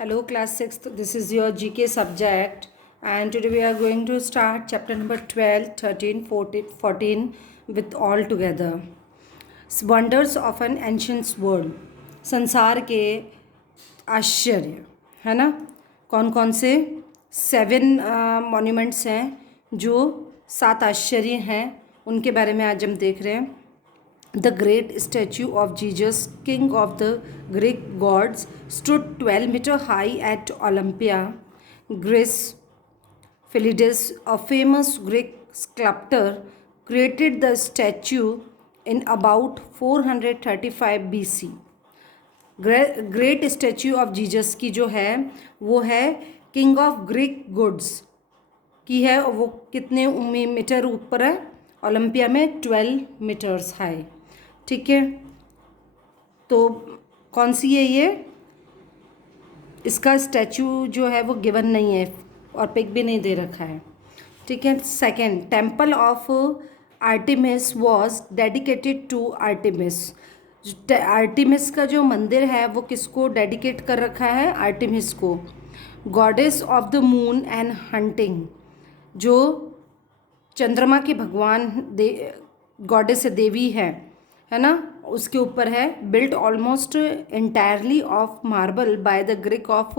Hello, class 6th. This is your GK subject, and today we are going to start chapter number 12, 13, 14, 14 with all together. Wonders of an ancient world. संसार के आश्चर्य, है ना? कौन कौन से 7 monuments हैं जो 7 आश्चर्य हैं, उनके बारे में आज हम देख रहे हैं. The great statue of Jesus, king of the Greek gods, stood 12 meters high at Olympia, Greece. Phidias, a famous Greek sculptor, created the statue in about 435 BC. Great statue of Jesus की जो है वो है king of Greek goods की है. वो कितने metre ऊपर है? ओलंपिया में 12 मीटर्स हाई. ठीक है, तो कौन सी है ये? इसका स्टैचू जो है वो गिवन नहीं है और पिक भी नहीं दे रखा है. ठीक है. Second, temple of Artemis was dedicated to Artemis. Artemis का जो मंदिर है वो किसको डेडिकेट कर रखा है? आर्टिमिस को. Goddess of the moon and hunting, जो चंद्रमा के भगवान गॉडेस देवी है ना, उसके ऊपर है. Built almost entirely of marble by the Greek of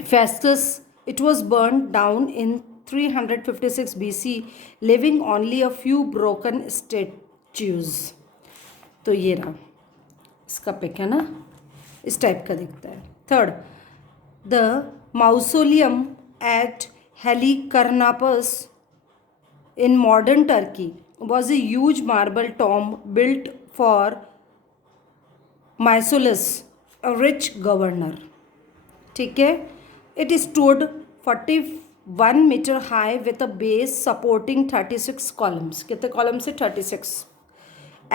Festus. It was burn down in 356 BC, living only a few broken statues. तो ये रहा इसका पिक, है ना, इस टाइप का दिखता है. Third, the mausoleum at Halicarnassus in modern Turkey was a huge marble tomb built for Mausolus, a rich governor. ठीक है. It stood 41 meter high with a base supporting 36 columns. कितने columns है? 36.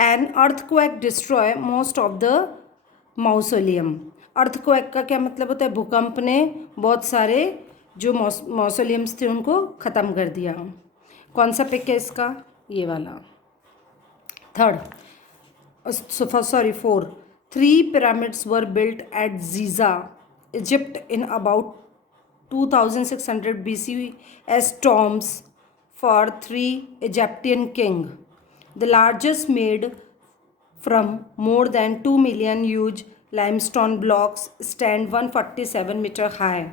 An earthquake destroyed most of the mausoleum. earthquake का क्या मतलब होता है? भूकंप ने बहुत सारे जो मौसोलियम्स थे उनको ख़त्म कर दिया. कौन सा पिक है इसका? ये वाला. Third, four, 3 pyramids were built at Giza, Egypt in about 2600 BC as tombs for 3 Egyptian kings. The largest made from more than 2 million huge limestone blocks stand 147 meter high.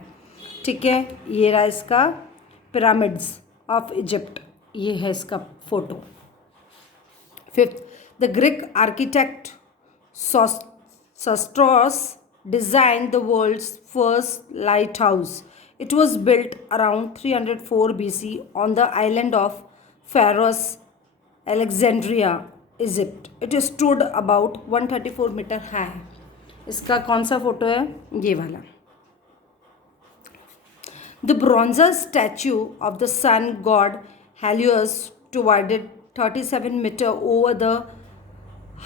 ठीक है, ये रहा इसका पिरामिड्स ऑफ इजिप्ट. ये है इसका फोटो. Fifth, the Greek architect Sostratus designed the world's first lighthouse. It was built around 304 BC on the island of Pharos, Alexandria, Egypt. It stood about 134 metre high. इसका कौन सा photo है? ये वाला. The bronze statue of the sun god Helios divided 37 meter over the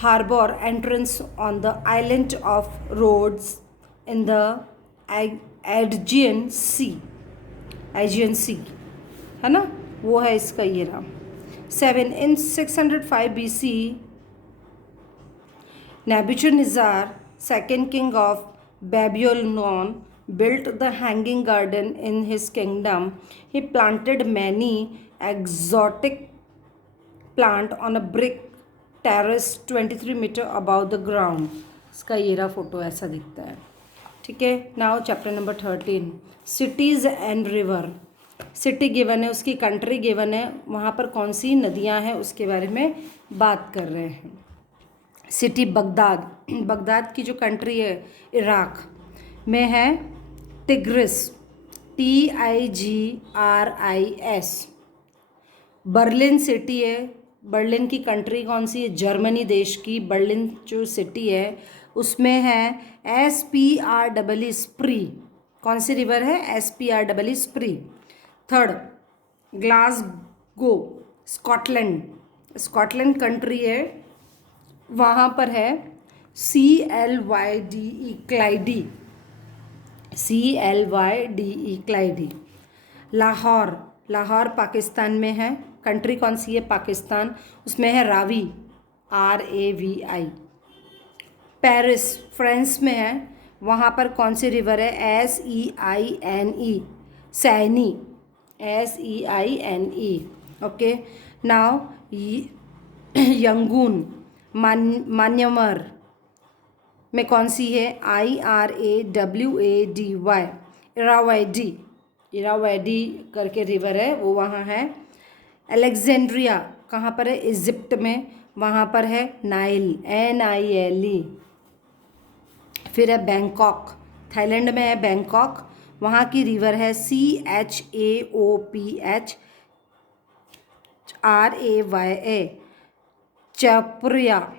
harbor entrance on the island of Rhodes in the Aegean Sea. Aegean Sea, है ना, वो है इसका. ये रहा. 7, in 605 BC, Nebuchadnezzar, second king of Babylon, built the hanging garden in his kingdom. He planted many exotic plant on a brick terrace 23 meter above the ground. इसका ये रहा फोटो, ऐसा दिखता है. ठीक है. Now chapter number 13, cities and river. City given है, उसकी कंट्री गिवन है, वहाँ पर कौन सी नदियाँ हैं उसके बारे में बात कर रहे हैं. City Baghdad. बगदाद की जो कंट्री है इराक में है टिग्रिस, TIGRIS. बर्लिन सिटी है. बर्लिन की कंट्री कौन सी है? जर्मनी देश की. बर्लिन जो सिटी है उसमें है SPREE स्प्री. कौन सी रिवर है? SPREE स्प्री. Third, Glasgow, Scotland. Scotland country है, वहाँ पर है CLYDE क्लाइडी. CLYDE क्लाइडी. लाहौर. लाहौर पाकिस्तान में है. कंट्री कौन सी है? पाकिस्तान. उसमें है रावी, RAVI. पेरिस फ्रांस में है. वहाँ पर कौन सी रिवर है? SEINE, Saini, SEINE। Okay, now Yangon Myanmar में कौन सी है? IRAWADY, इरावदी, इरावदी करके रिवर है वो वहाँ है। अलेक्जेंड्रिया कहाँ पर है? इजिप्ट में, वहाँ पर है नाइल, NILE। फिर है बैंकॉक, थाईलैंड में है बैंकॉक, वहाँ की रिवर है CHAOPHRAYA, चापरिया,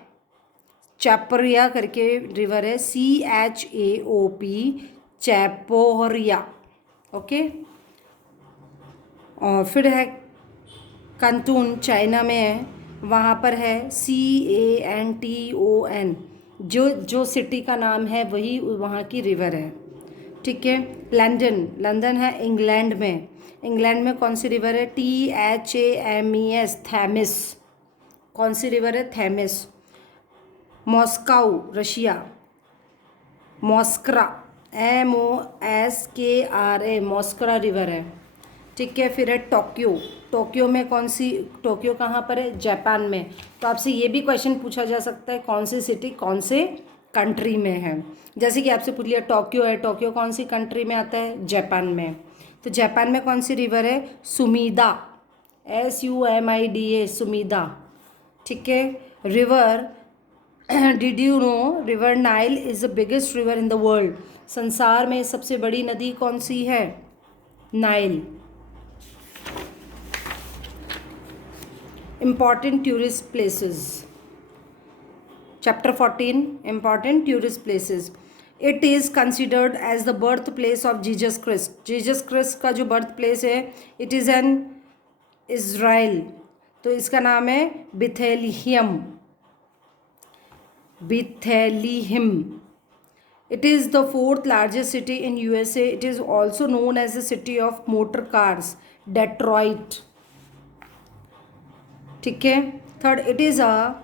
चापरिया करके रिवर है CHAOP, चैपोरिया। ओके, और फिर है कंटून, चाइना में है, वहाँ पर है CANTON, जो सिटी का नाम है वही वहाँ की रिवर है। ठीक है, लंदन, लंदन है इंग्लैंड में, इंग्लैंड में कौन सी रिवर है? THAMES, थैमिस, कौन सी रिवर है? थैमिस। मॉस्को, रशिया, मॉस्करा, MOSKRA, मॉस्करा रिवर है। ठीक है, फिर है टोक्यो, टोक्यो में कौन सी, टोक्यो कहाँ पर है? जापान में। तो आपसे ये भी क्वेश्चन पूछा जा सकता है कौन सी सिटी कौन से कंट्री में है। जैसे कि आपसे पूछ लिया टोक्यो है, टोक्यो कौन सी कंट्री में आता है? जापान में। तो जापान में कौन सी रिवर है? सुमीदा, SUMIDA, सुमीदा। ठीक है, river, did you know river Nile is the biggest river in the world? संसार में सबसे बड़ी नदी कौन सी है? Nile. Important tourist places. Chapter 14, Important tourist places. It is considered as the birthplace of Jesus Christ. Jesus Christ का जो birth place है, it is an Israel. तो इसका नाम है Bethlehem. Bethlehem. It is the fourth largest city in USA. It is also known as the city of motor cars, Detroit. ठीक है, third, it is a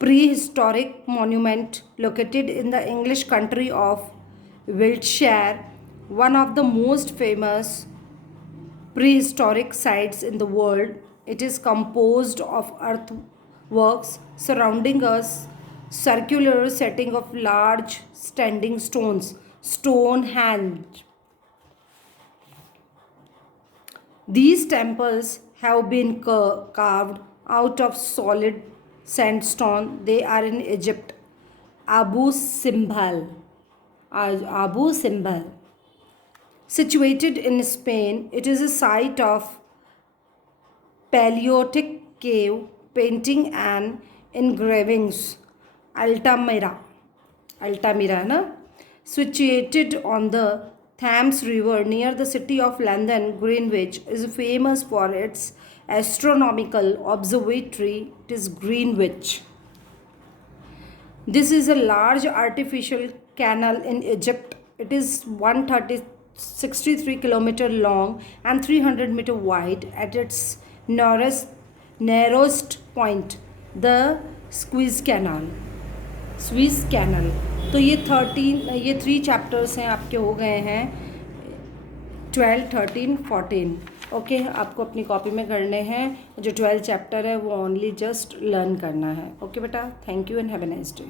prehistoric monument located in the English country of Wiltshire, one of the most famous prehistoric sites in the world. It is composed of earthworks surrounding a circular setting of large standing stones, Stonehenge. These temples have been carved out of solid sandstone. They are in Egypt. Abu Simbel, situated in Spain. It is a site of Paleolithic cave painting and engravings. Altamira है ना, situated on the Thames River near the city of London. Greenwich is famous for its astronomical observatory. It is Greenwich. This is a large artificial canal in Egypt. It is 63 kilometer long and 300 meter wide at its narrowest point, the Suez Canal. तो ये 3 chapters हैं आपके, हो गए हैं 12, 13, 14। Okay, आपको अपनी copy में करने हैं, जो 12 चैप्टर है वो ओनली जस्ट लर्न करना है। ओके बेटा, thank you and have a nice day.